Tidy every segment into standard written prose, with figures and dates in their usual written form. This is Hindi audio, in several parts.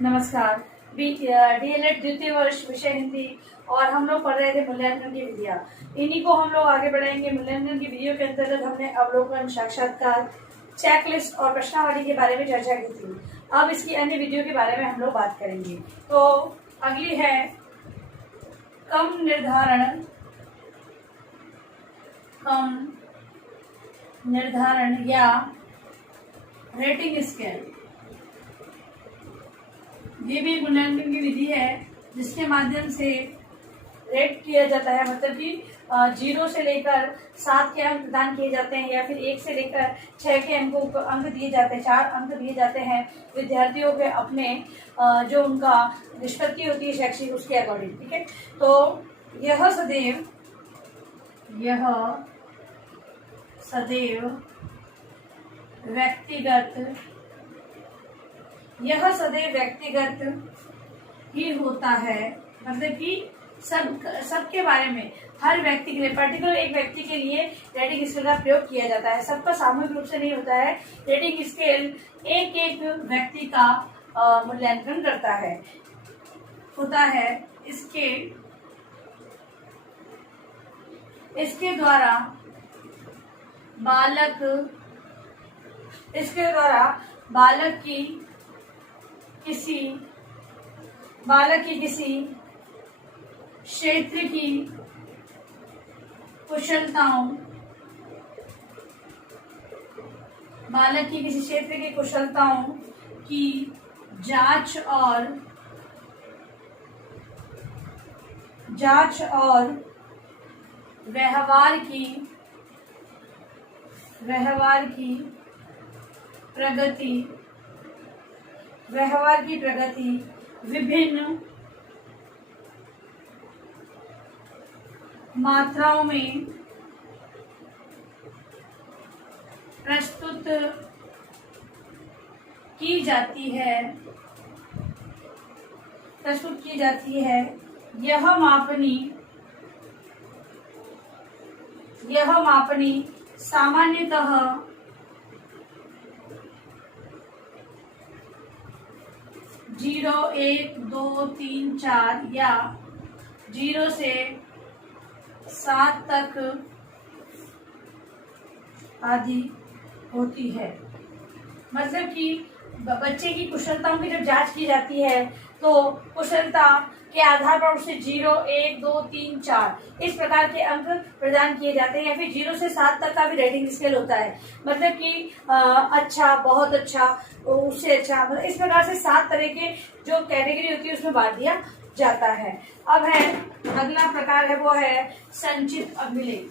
नमस्कार। डीएलएड द्वितीय वर्ष विषय हिंदी और हम लोग पढ़ रहे थे मूल्यांकन की विधियां। इन्हीं को हम लोग आगे बढ़ाएंगे। मूल्यांकन की विधियों के अंतर्गत हमने अवलोकन, साक्षात्कार, चेकलिस्ट और प्रश्नावली के बारे में चर्चा की थी। अब इसकी अन्य विधियों के बारे में हम लोग बात करेंगे। तो अगली है कम निर्धारण या रेटिंग स्केल। ये भी मूल्यांकन की विधि है जिसके माध्यम से रेट किया जाता है, मतलब कि 0 से लेकर 7 के अंक प्रदान किए जाते हैं या फिर 1 से लेकर 6 के अंक दिए जाते हैं, 4 अंक दिए जाते हैं विद्यार्थियों के अपने जो उनका निष्पत्ति होती है शैक्षिक, उसके अकॉर्डिंग। ठीक है, तो यह सदैव व्यक्तिगत ही होता है, मतलब कि सबके बारे में, हर व्यक्ति के लिए, पर्टिकुलर एक व्यक्ति के लिए रेटिंग स्केल का प्रयोग किया जाता है। सबका सामूहिक रूप से नहीं होता है। रेटिंग स्केल एक एक व्यक्ति का मूल्यांकन करता है, होता है। इसके द्वारा बालक की किसी क्षेत्र की कुशलताओं की जांच और व्यवहार की प्रगति विभिन्न मात्राओं में प्रस्तुत की जाती है। यह मापनी सामान्यतः 0, 1, 2, 3, 4 या 0 से 7 तक आदि होती है। मतलब कि बच्चे की कुशलताओं की जब जांच की जाती है तो कुशलता के आधार पर उसे 0, 1, 2, 3, 4 इस प्रकार के अंक प्रदान किए जाते हैं, या फिर 0 से 7 तक का भी रेटिंग स्केल होता है। मतलब कि अच्छा, बहुत अच्छा, उससे अच्छा, मतलब इस प्रकार से 7 तरह के जो कैटेगरी होती है उसमें बांट दिया जाता है। अब है अगला प्रकार है, वो है संचित अभिलेख।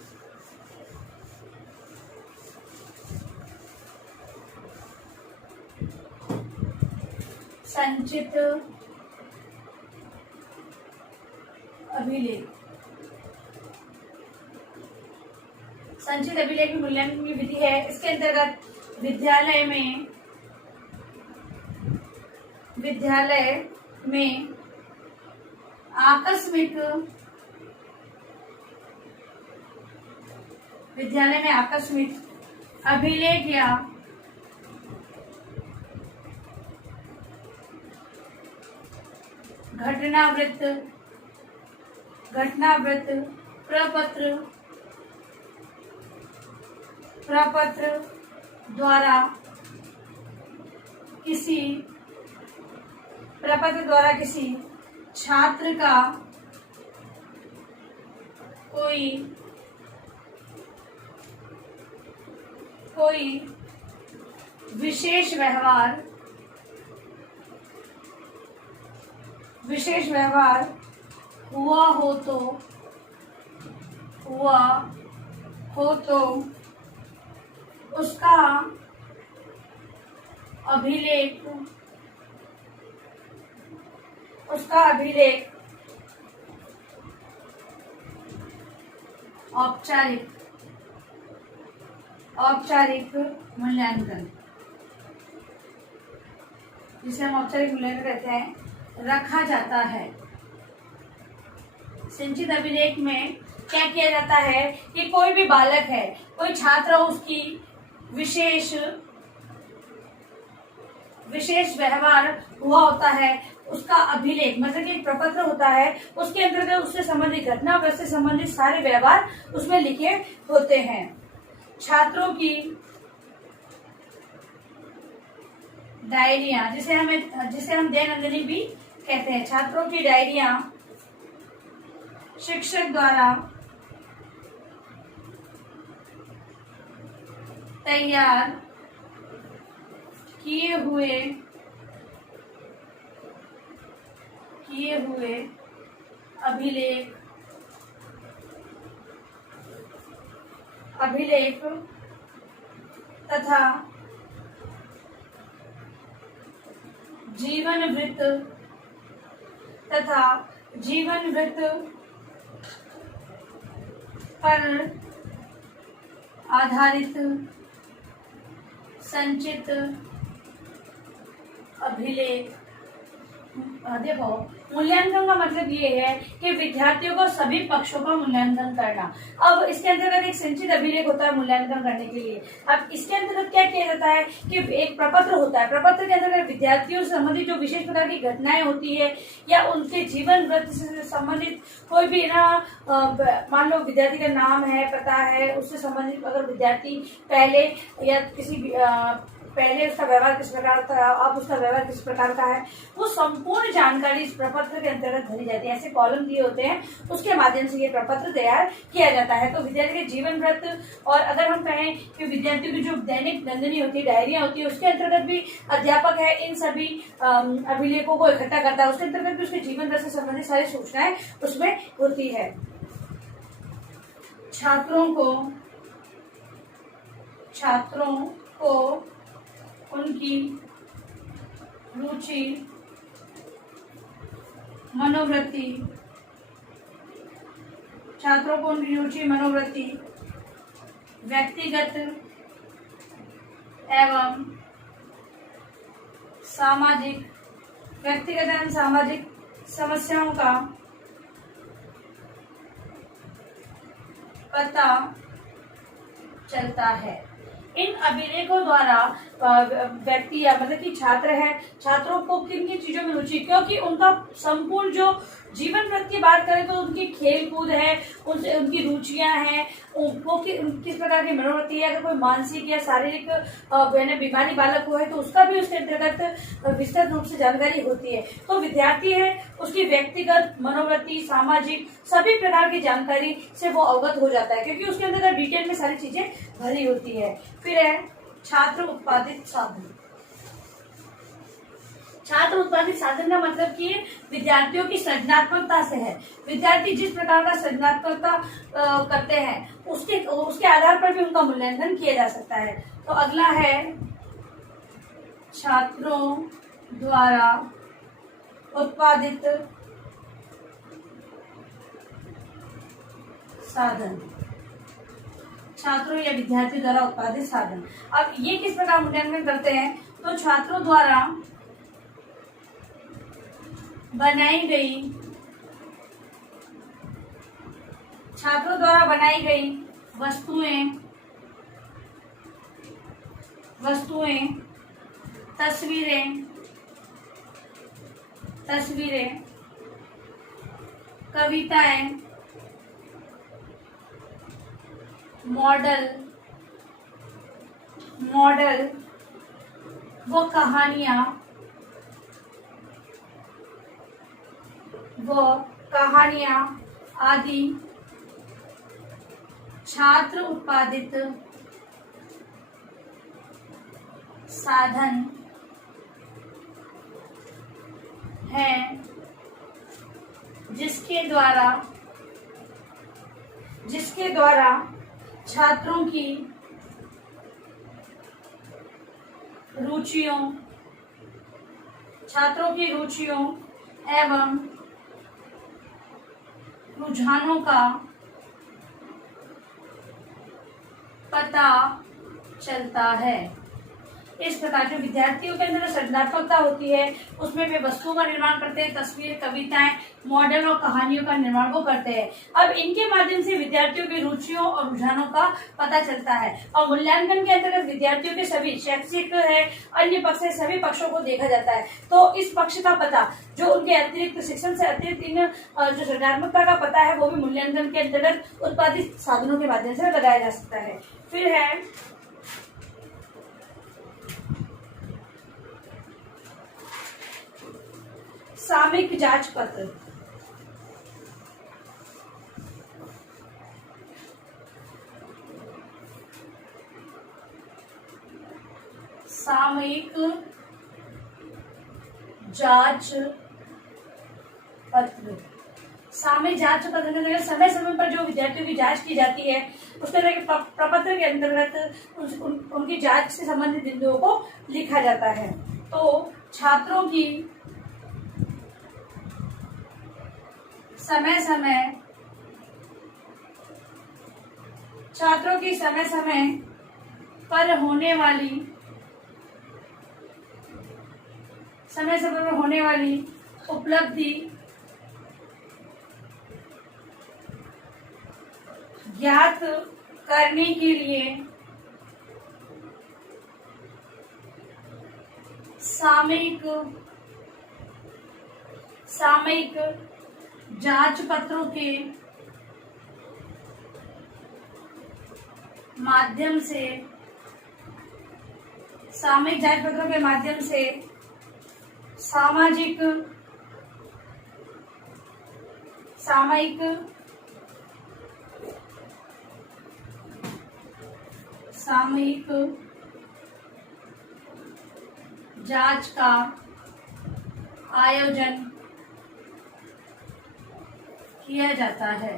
संचित अभिलेख भी मूल्यांकन की विधि है। इसके अंतर्गत विद्यालय में आकस्मिक अभिलेख या घटनावृत्त प्रपत्र द्वारा किसी छात्र का कोई विशेष व्यवहार हुआ हो तो उसका अभिलेख औपचारिक मूल्यांकन, जिसे हम औपचारिक मूल्यांकन कहते हैं, रखा जाता है। संचित अभिलेख में क्या किया जाता है कि कोई भी बालक है, कोई छात्र हो, उसकी विशेष व्यवहार हुआ होता है उसका अभिलेख, मतलब कि एक प्रपत्र होता है, उसके अंतर्गत उससे संबंधित घटना और उससे संबंधित सारे व्यवहार उसमें लिखे होते हैं। छात्रों की डायरिया, जिसे हम दैनंदिनी भी कहते हैं, छात्रों की डायरिया शिक्षक द्वारा तैयार किए हुए अभिलेख तथा जीवन वृत्त पर आधारित संचित अभिलेख। देखो, मूल्यांकन का मतलब ये है कि विद्यार्थियों को सभी पक्षों का मूल्यांकन करना। अब इसके अंतर्गत एक संचित अभिलेख होता है मूल्यांकन करने के लिए। अब इसके अंतर्गत क्या किया जाता है कि एक प्रपत्र होता है, प्रपत्र के अंतर्गत विद्यार्थियों से संबंधित जो विशेष प्रकार की घटनाएं होती है या उनके जीवन वृत्त से संबंधित कोई भी ना, मान लो विद्यार्थी का नाम है, पता है, उससे संबंधित अगर विद्यार्थी पहले या पहले उसका व्यवहार किस प्रकार था, अब उसका व्यवहार किस प्रकार का है, वो संपूर्ण जानकारी इस प्रपत्र के अंतर्गत भरी जाती है। ऐसे कॉलम दिए होते हैं, उसके माध्यम से ये प्रपत्र तैयार किया जाता है। तो विद्यार्थी के जीवन वृत्त, और अगर हम कहें कि विद्यार्थियों की जो दैनिक दंडनी होती है, डायरिया होती है, उसके अंतर्गत भी अध्यापक है इन सभी अभिलेखों को इकट्ठा करता है। उसके अंतर्गत भी उसके जीवन वृत्त से संबंधित सारी सूचनाएं उसमें होती है। छात्रों को उनकी रुचि, मनोवृत्ति, व्यक्तिगत एवं सामाजिक समस्याओं का पता चलता है। इन अभिलेखों द्वारा व्यक्ति या मतलब कि छात्र है, छात्रों को किन किन चीजों में रुचि, क्योंकि उनका संपूर्ण जो जीवन वृत्त की बात करें तो उनकी खेल कूद है, उनकी रुचियां हैं, वो किस प्रकार की मनोवृत्ति है, अगर कोई मानसिक या शारीरिक बीमारी बालक को है तो उसका भी उसके अंतर्गत विस्तृत रूप से जानकारी होती है। तो विद्यार्थी है, उसकी व्यक्तिगत, मनोवृत्ति, सामाजिक सभी प्रकार की जानकारी से वो अवगत हो जाता है, क्योंकि उसके अंदर डिटेल में सारी चीजें भरी होती है। फिर है छात्र उत्पादित साधन। छात्र उत्पादित साधन का मतलब कि विद्यार्थियों की सृजनात्मकता से है। विद्यार्थी जिस प्रकार का सृजनात्मकता करते हैं उसके आधार पर भी उनका मूल्यांकन किया जा सकता है। तो अगला है छात्रों द्वारा उत्पादित साधन, छात्रों या विद्यार्थियों द्वारा उत्पादित साधन। अब ये किस प्रकार मूल्यांकन करते हैं, तो छात्रों द्वारा बनाई गई वस्तुएं, तस्वीरें, कविताएं, मॉडल, वो कहानियां आदि छात्र उत्पादित साधन है, जिसके द्वारा छात्रों की रुचियों एवं रुझानों का पता चलता है। इस प्रकार जो विद्यार्थियों के अंदर सृजनात्मकता होती है उसमें वे वस्तुओं का निर्माण करते हैं, तस्वीर, कविताएं, मॉडल और कहानियों का निर्माण वो करते हैं। अब इनके माध्यम से विद्यार्थियों की रुचियों और रुझानों का पता चलता है और मूल्यांकन के अंतर्गत विद्यार्थियों के सभी शैक्षिक है, अन्य पक्ष है, सभी पक्षों को देखा जाता है। तो इस पक्ष का पता जो उनके अतिरिक्त शिक्षण से अतिरिक्त इन जो सृजनात्मकता का पता है वो भी मूल्यांकन के अंतर्गत उत्पादित साधनों के माध्यम से लगाया जा सकता है। फिर है सामयिक जांच पत्र। सामयिक जांच पत्र। सामयिक जांच पत्र के अंतर्गत समय समय पर जो विद्यार्थियों की जांच की जाती है उस तरह के प्रपत्र के अंतर्गत उनकी जांच से संबंधित बिंदुओं को लिखा जाता है। तो छात्रों की समय समय पर होने वाली उपलब्धि ज्ञात करने के लिए सामयिक जांच पत्रों के माध्यम से सामायिक जांच का आयोजन किया जाता है।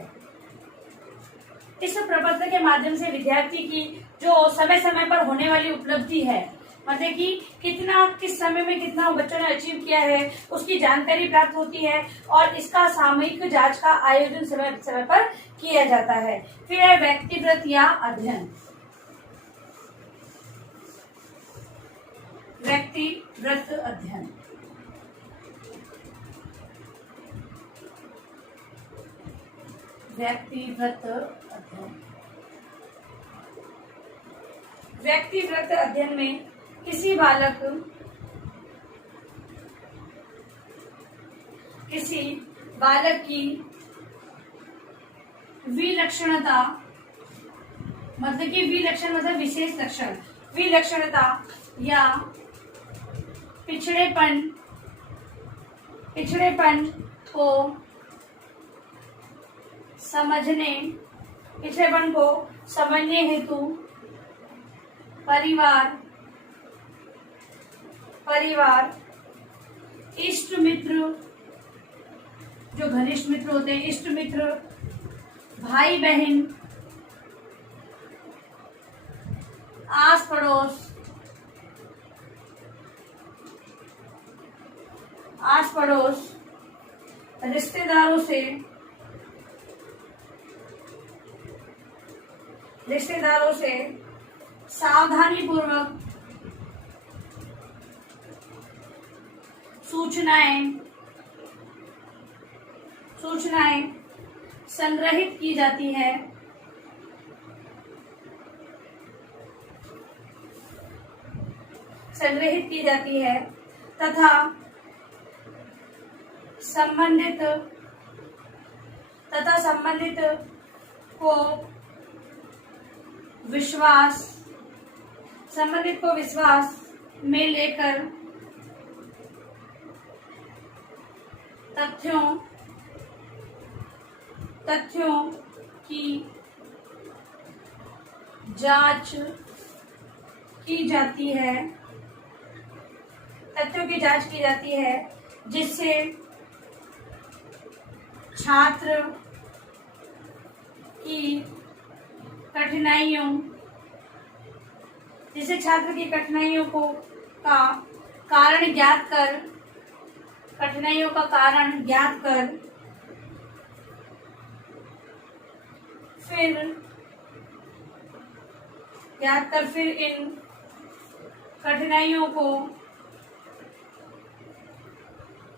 इस प्रपत्र के माध्यम से विद्यार्थी की जो समय समय पर होने वाली उपलब्धि है, मतलब कि किस समय में कितना बच्चों ने अचीव किया है उसकी जानकारी प्राप्त होती है और इसका सामयिक जांच का आयोजन समय समय पर किया जाता है। फिर है व्यक्तिगत या अध्ययन। व्यक्तिगत अध्ययन। व्यक्तिगत अध्ययन में किसी बालक की विलक्षणता, मतलब कि विलक्षण मतलब विशेष लक्षण, विलक्षणता या पिछड़ेपन को समझने हेतु परिवार, इष्ट मित्र, जो घनिष्ठ मित्र होते हैं, इष्ट मित्र, भाई बहन, आस पड़ोस, रिश्तेदारों से सावधानी पूर्वक सूचनाएं संग्रहित की जाती है तथा संबंधित को विश्वास में लेकर तथ्यों की जांच की जाती है जिससे छात्र की कठिनाइयों का कारण ज्ञात कर फिर इन कठिनाइयों को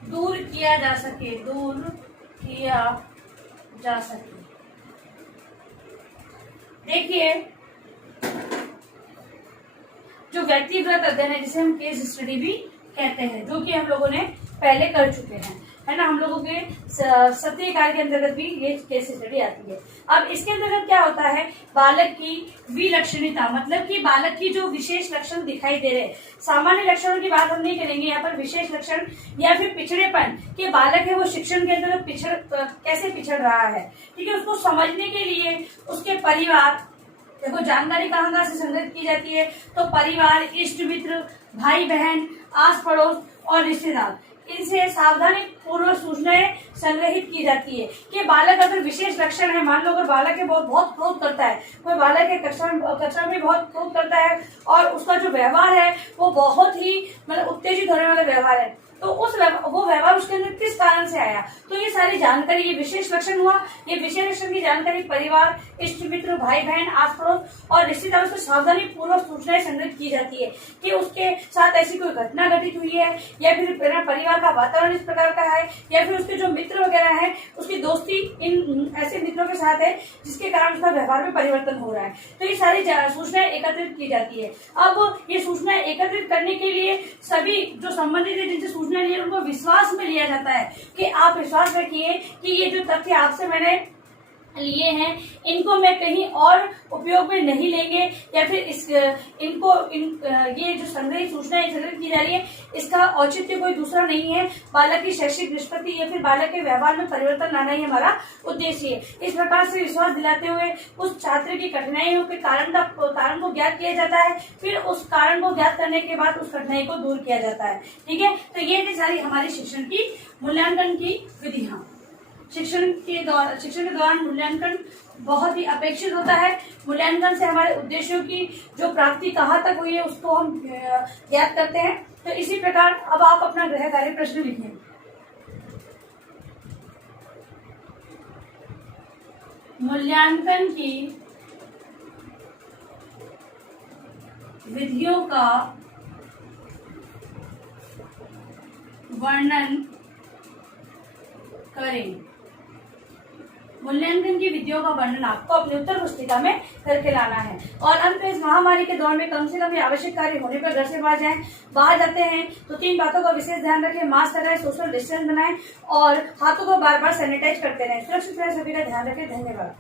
दूर किया जा सके, दूर किया जा सके। देखिए, जो व्यक्तिगत अध्ययन है जिसे हम केस स्टडी भी कहते हैं, जो कि हम लोगों ने पहले कर चुके हैं, है ना। हम लोगों के सत्य कार्य के अंतर्गत भी ये केस स्टडी आती है। अब इसके अंतर्गत क्या होता है, बालक की विलक्षणता, मतलब कि बालक की जो विशेष लक्षण दिखाई दे रहे, सामान्य लक्षणों की बात हम नहीं करेंगे यहाँ पर, विशेष लक्षण या फिर पिछड़ेपन के बालक है वो शिक्षण के अंतर्गत कैसे पिछड़ रहा है, ठीक है। उसको समझने के लिए उसके परिवार, देखो जानकारी कहाँ से संग्रहित की जाती है, तो परिवार, इष्ट मित्र, भाई बहन, आस पड़ोस और रिश्तेदार, इनसे सावधानी पूर्वक सूचनाएं संग्रहित की जाती है कि बालक अगर विशेष लक्षण है, मान लो अगर बालक है बहुत क्रोध करता है, कोई बालक है कक्षा में बहुत क्रोध करता है और उसका जो व्यवहार है वो बहुत ही मतलब उत्तेजित होने वाला व्यवहार है, तो वो व्यवहार उसके अंदर किस कारण से आया, तो ये सारी जानकारी, ये विशेष लक्षण हुआ, ये विशेष लक्षण की जानकारी परिवार, इष्ट मित्र, भाई बहन, आस पड़ोस और रिश्तेदारों से सावधानी पूर्वक सूचनाएं संग्रहित की जाती है कि उसके साथ ऐसी कोई घटना घटित हुई है या फिर परिवार का वातावरण इस प्रकार का है या फिर उसके जो मित्र वगैरह है उसकी दोस्ती इन ऐसे मित्रों के साथ है जिसके कारण उसका व्यवहार में परिवर्तन हो रहा है, तो ये सारी सूचनाएं एकत्रित की जाती है। अब ये सूचनाएं एकत्रित करने के लिए सभी जो संबंधित है जिनसे सूचना लिए उनको विश्वास में लिया जाता है कि आप विश्वास रखिए कि ये जो तथ्य आपसे मैंने लिए हैं इनको मैं कहीं और उपयोग में नहीं लेंगे या फिर ये जो संग्रहित सूचनाएं संग्रहित की जा रही है इसका औचित्य कोई दूसरा नहीं है, बालक की शैक्षिक निष्पत्ति या फिर बालक के व्यवहार में परिवर्तन लाना ही हमारा उद्देश्य है। इस प्रकार से विश्वास दिलाते हुए उस छात्र की कठिनाइयों के कारण को ज्ञात किया जाता है, फिर उस कारण को ज्ञात करने के बाद उस कठिनाई को दूर किया जाता है, ठीक है। तो ये थी सारी हमारी शिक्षण की मूल्यांकन की विधियां। शिक्षण के दौरान मूल्यांकन बहुत ही अपेक्षित होता है। मूल्यांकन से हमारे उद्देश्यों की जो प्राप्ति कहाँ तक हुई है उसको हम ज्ञात करते हैं। तो इसी प्रकार अब आप अपना गृह कार्य प्रश्न लिखें। मूल्यांकन की विधियों का वर्णन करें। मूल्यांकन की विधियों का वर्णन आपको अपनी उत्तर पुस्तिका में करके लाना है। और अंत में इस महामारी के दौर में कम से कम आवश्यक कार्य होने पर घर से बाहर जाएं। बाहर जाते हैं तो 3 बातों का विशेष ध्यान रखें, मास्क लगाएं, सोशल डिस्टेंस बनाएं और हाथों को बार बार सैनिटाइज करते रहें। सुरक्षित रहें, सभी का ध्यान रखें। धन्यवाद।